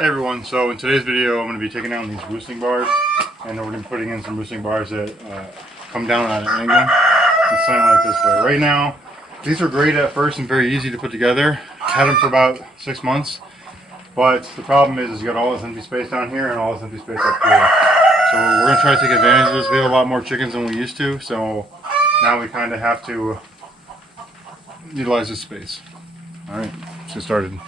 Hey everyone, so in today's video I'm going to be taking down these roosting bars, and we're going to be putting in some roosting bars that come down at an angle and slant like this way. Right now, these are great at first and very easy to put together. I had them for about 6 months, but the problem is you got all this empty space down here and all this empty space up here. So we're going to try to take advantage of this. We have a lot more chickens than we used to, so now we kind of have to utilize this space. Alright, let's get started.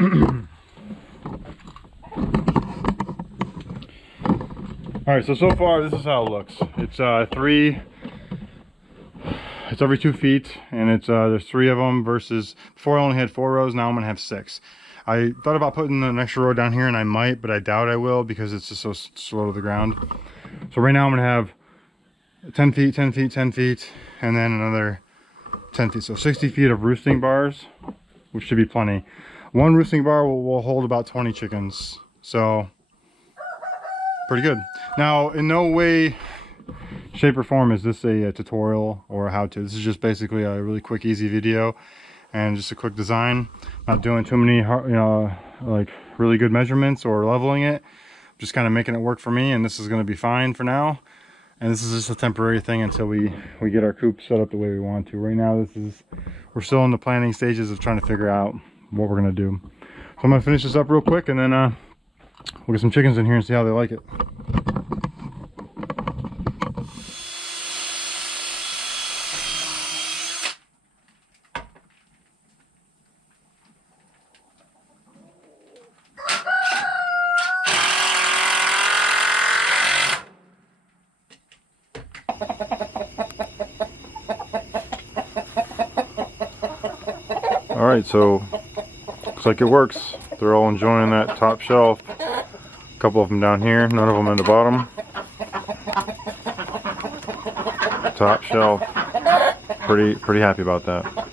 Alright, so far this is how it looks. It's it's every 2 feet, and it's there's 3 of them versus before I only had 4 rows, now I'm gonna have 6. I thought about putting an extra row down here, and I might, but I doubt I will because it's just so slow to the ground. So right now I'm gonna have 10 feet, 10 feet, 10 feet, and then another 10 feet. So 60 feet of roosting bars, which should be plenty. One roosting bar will hold about 20 chickens. So pretty good. Now, in no way, shape, or form is this a tutorial or a how-to. This is just basically a really quick, easy video and just a quick design. Not doing too many, like really good measurements or leveling it. Just kind of making it work for me, and this is going to be fine for now. And this is just a temporary thing until we get our coop set up the way we want to. Right now, we're still in the planning stages of trying to figure out what we're going to do. So I'm going to finish this up real quick, and then we'll get some chickens in here and see how they like it. Alright, so looks like it works. They're all enjoying that top shelf. A couple of them down here, none of them in the bottom. Top shelf. Pretty happy about that.